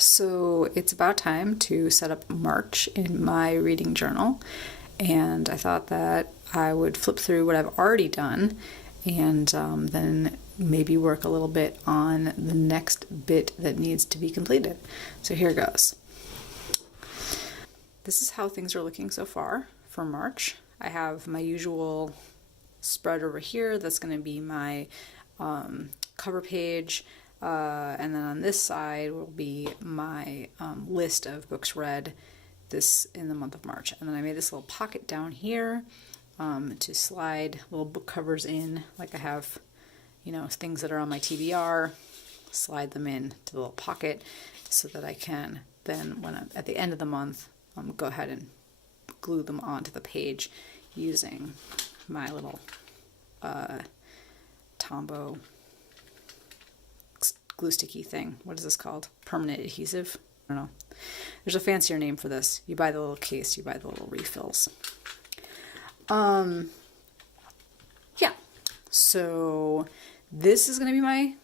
So it's about time to set up March in my reading journal, and I thought that I would flip through what I've already done and then maybe work a little bit on the next bit that needs to be completed. So here goes. This is how things are looking so far for March. I have my usual spread over here. That's going to be my cover page. And then on this side will be my list of books read this in the month of March. And then I made this little pocket down here to slide little book covers in, like I have, things that are on my TBR, slide them in to the little pocket so that I can then, when I'm at the end of the month, go ahead and glue them onto the page using my little Tombow glue sticky thing. What is this called? Permanent adhesive? I don't know. There's a fancier name for this. You buy the little case, you buy the little refills. Yeah. So this is going to be my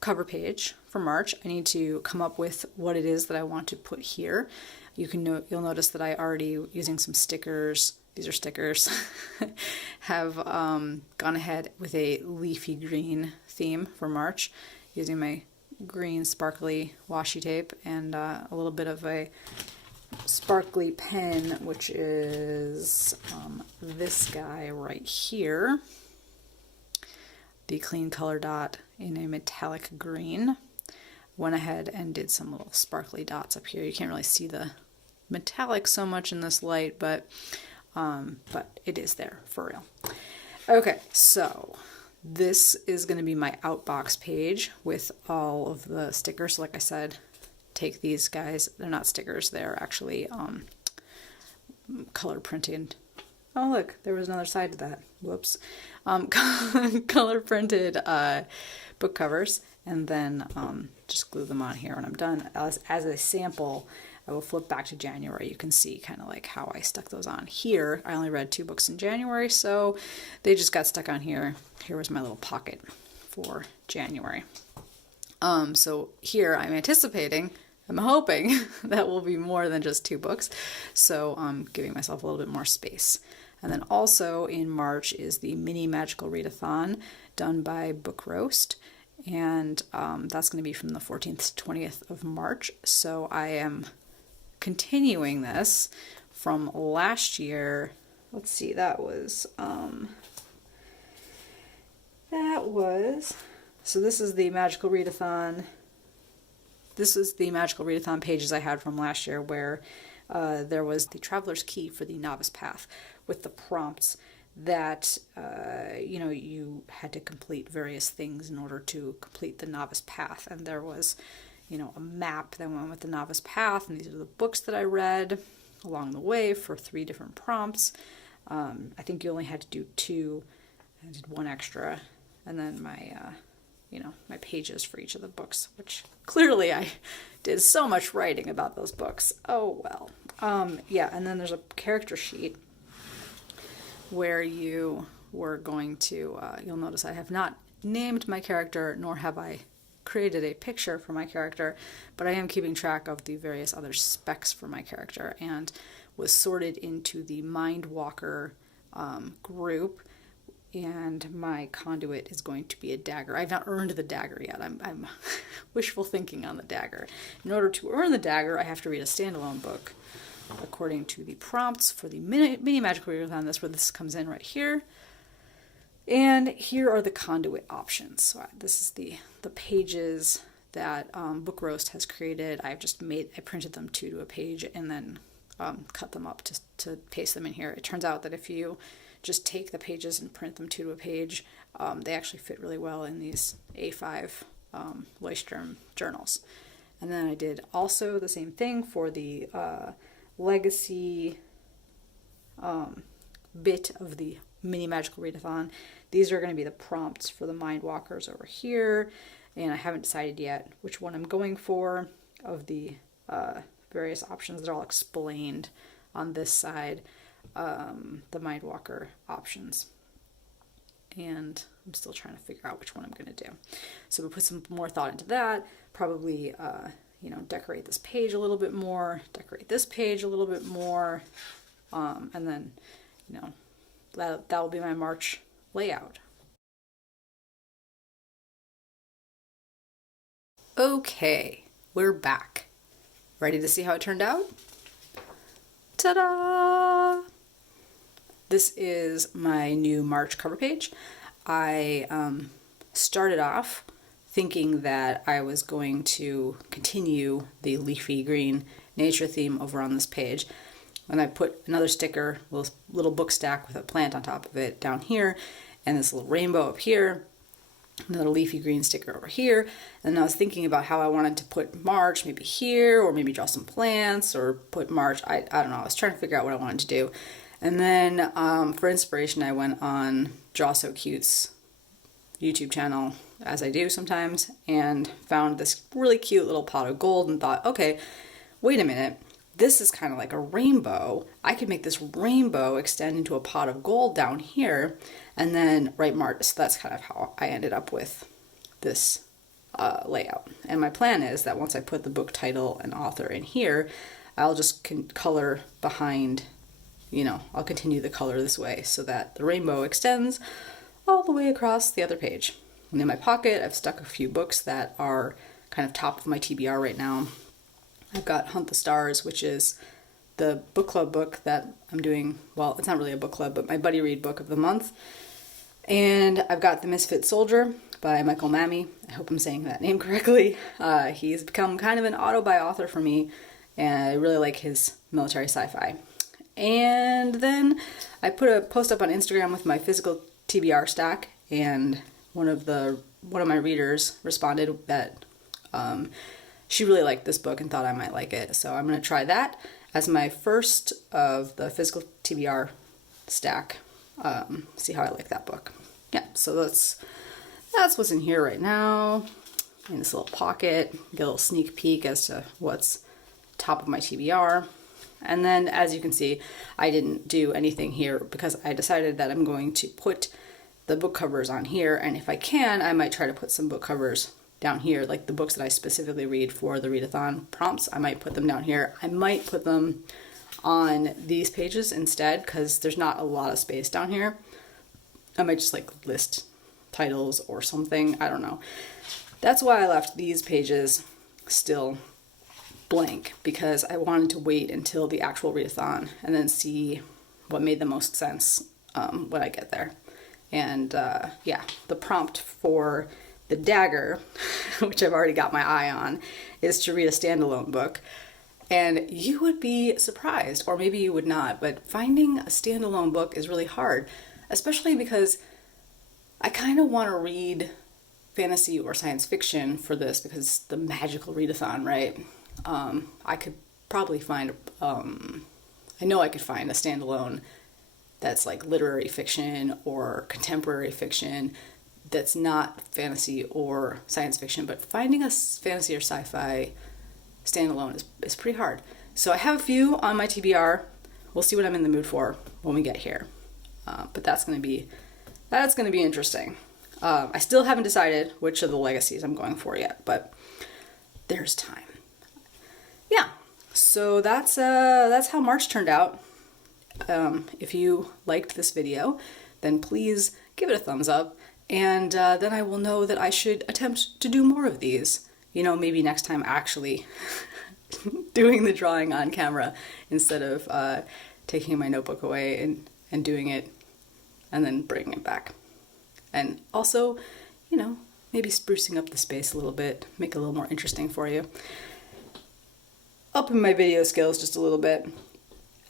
cover page for March. I need to come up with what it is that I want to put here. You'll notice that I already, using some stickers, these are stickers, have gone ahead with a leafy green theme for March, using my green sparkly washi tape and a little bit of a sparkly pen, which is this guy right here, the clean color dot in a metallic green. Went ahead and did some little sparkly dots up here. You can't really see the metallic so much in this light, but it is there for real. Okay, so this is going to be my outbox page with all of the stickers. So like I said, take these guys. They're not stickers. They're actually color printed. Oh, look, there was another side to that. Whoops. Color printed book covers, and then just glue them on here when I'm done. As a sample, I will flip back to January. You can see kind of like how I stuck those on here. I only read 2 books in January, so they just got stuck on here. Here was my little pocket for January. So here I'm anticipating, I'm hoping that will be more than just 2 books. So I'm giving myself a little bit more space. And then also in March is the mini magical readathon done by Book Roast. And that's going to be from the 14th to 20th of March. So I am continuing this from last year. Let's see, so this is the magical readathon. This is the magical readathon pages I had from last year, where there was the Traveler's Key for the Novice Path with the prompts that you had to complete various things in order to complete the Novice Path, and there was a map that went with the Novice Path, and these are the books that I read along the way for 3 different prompts. I think you only had to do 2. I did 1 extra, and then my my pages for each of the books, which clearly I did so much writing about those books. Oh well. Yeah, and then there's a character sheet where you were going to, you'll notice I have not named my character, nor have I created a picture for my character, but I am keeping track of the various other specs for my character, and was sorted into the Mind Walker group. And my conduit is going to be a dagger. I've not earned the dagger yet. I'm wishful thinking on the dagger. In order to earn the dagger, I have to read a standalone book according to the prompts for the mini magical readathon. That's where this comes in right here. And here are the conduit options. So this is the pages that Book Roast has created. I printed them 2 to a page and then cut them up to paste them in here. It turns out that if you just take the pages and print them 2 to a page, they actually fit really well in these A5 Leuchtturm journals. And then I did also the same thing for the legacy bit of the mini magical readathon. These are going to be the prompts for the Mind Walkers over here, and I haven't decided yet which one I'm going for of the various options. They're all explained on this side, the Mind Walker options. And I'm still trying to figure out which one I'm going to do. So we'll put some more thought into that. Probably, you know, decorate this page a little bit more, decorate this page a little bit more, and then, you know, that will be my March layout. Okay, we're back. Ready to see how it turned out? Ta-da! This is my new March cover page. I started off thinking that I was going to continue the leafy green nature theme over on this page. And I put another sticker, little book stack with a plant on top of it down here, and this little rainbow up here, another leafy green sticker over here. And I was thinking about how I wanted to put March maybe here, or maybe draw some plants, or put March, I don't know, I was trying to figure out what I wanted to do. And then for inspiration, I went on Draw So Cute's YouTube channel, as I do sometimes, and found this really cute little pot of gold and thought, okay, wait a minute, this is kind of like a rainbow. I could make this rainbow extend into a pot of gold down here and then write March. So that's kind of how I ended up with this layout. And my plan is that once I put the book title and author in here, I'll just color behind, you know, I'll continue the color this way so that the rainbow extends all the way across the other page. And in my pocket, I've stuck a few books that are kind of top of my TBR right now. I've got Hunt the Stars, which is the book club book that I'm doing. Well, it's not really a book club, but my buddy read book of the month. And I've got The Misfit Soldier by Michael Mammy. I hope I'm saying that name correctly. He's become kind of an auto-buy author for me, and I really like his military sci-fi. And then I put a post up on Instagram with my physical TBR stack, and one of my readers responded that she really liked this book and thought I might like it. So I'm going to try that as my first of the physical TBR stack. See how I like that book. Yeah, so that's what's in here right now. In this little pocket, get a little sneak peek as to what's top of my TBR. And then, as you can see, I didn't do anything here because I decided that I'm going to put the book covers on here, and if I can, I might try to put some book covers down here, like the books that I specifically read for the Readathon prompts. I might put them down here. I might put them on these pages instead because there's not a lot of space down here. I might just like list titles or something. I don't know. That's why I left these pages still blank, because I wanted to wait until the actual readathon and then see what made the most sense when I get there. And yeah, the prompt for the dagger, which I've already got my eye on, is to read a standalone book. And you would be surprised, or maybe you would not, but finding a standalone book is really hard, especially because I kind of want to read fantasy or science fiction for this because it's the magical readathon, right? I could probably find, I know I could find a standalone that's like literary fiction or contemporary fiction that's not fantasy or science fiction, but finding a fantasy or sci-fi standalone is pretty hard. So I have a few on my TBR. We'll see what I'm in the mood for when we get here. But that's going to be interesting. I still haven't decided which of the legacies I'm going for yet, but there's time. Yeah, so that's how March turned out. If you liked this video, then please give it a thumbs up, and then I will know that I should attempt to do more of these. You know, maybe next time actually doing the drawing on camera instead of taking my notebook away and doing it and then bringing it back. And also, you know, maybe sprucing up the space a little bit, make it a little more interesting for you. Upping my video skills just a little bit.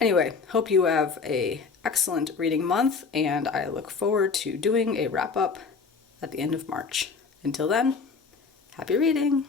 Anyway, hope you have an excellent reading month, and I look forward to doing a wrap-up at the end of March. Until then, happy reading!